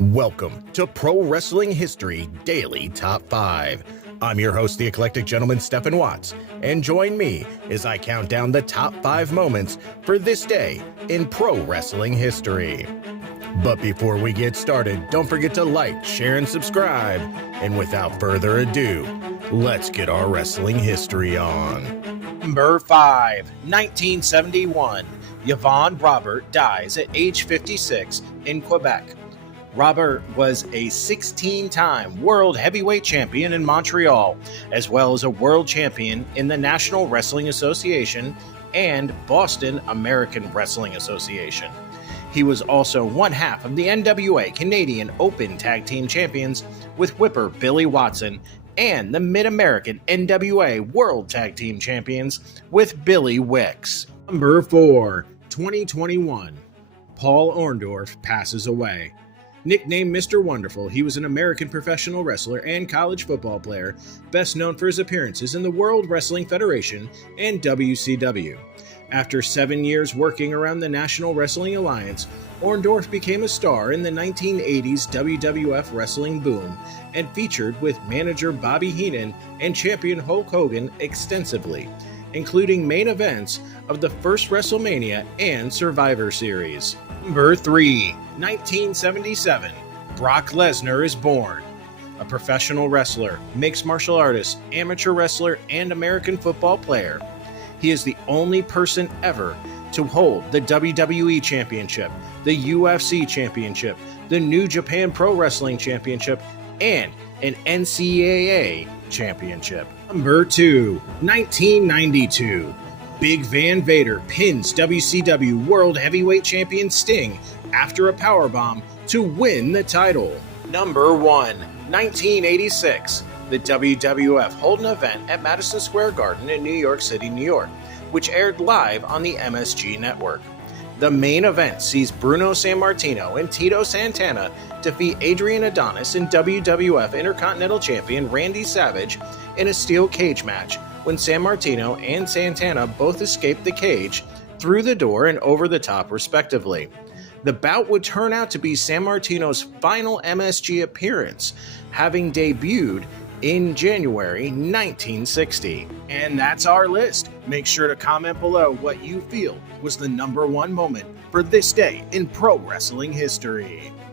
Welcome to Pro Wrestling History Daily Top 5. I'm your host, the eclectic gentleman, Stephen Watts, and join me as I count down the top 5 moments for this day in pro wrestling history. But before we get started, don't forget to like, share, and subscribe. And without further ado, let's get our wrestling history on. Number 5, 1971. Yvonne Robert dies at age 56 in Quebec. Robert was a 16-time World Heavyweight Champion in Montreal, as well as a World Champion in the National Wrestling Association and Boston American Wrestling Association. He was also one half of the NWA Canadian Open Tag Team Champions with Whipper Billy Watson and the Mid-American NWA World Tag Team Champions with Billy Wicks. Number 4, 2021. Paul Orndorff passes away. Nicknamed Mr. Wonderful, he was an American professional wrestler and college football player, best known for his appearances in the World Wrestling Federation and WCW. After 7 years working around the National Wrestling Alliance, Orndorff became a star in the 1980s WWF wrestling boom and featured with manager Bobby Heenan and champion Hulk Hogan extensively, including main events of the first WrestleMania and Survivor Series. Number 3, 1977. Brock Lesnar is born. A professional wrestler, mixed martial artist, amateur wrestler, and American football player. He is the only person ever to hold the WWE Championship, the UFC Championship, the New Japan Pro Wrestling Championship, and an NCAA Championship. Number 2, 1992. Big Van Vader pins WCW World Heavyweight Champion Sting after a powerbomb to win the title. Number 1, 1986. The WWF Holden Event at Madison Square Garden in New York City, New York, which aired live on the MSG network. The main event sees Bruno Sammartino and Tito Santana defeat Adrian Adonis and WWF Intercontinental Champion Randy Savage in a steel cage match, when Sammartino and Santana both escaped the cage through the door and over the top respectively. The bout would turn out to be Sammartino's final MSG appearance, having debuted in January 1960. And that's our list. Make sure to comment below what you feel was the number 1 moment for this day in pro wrestling history.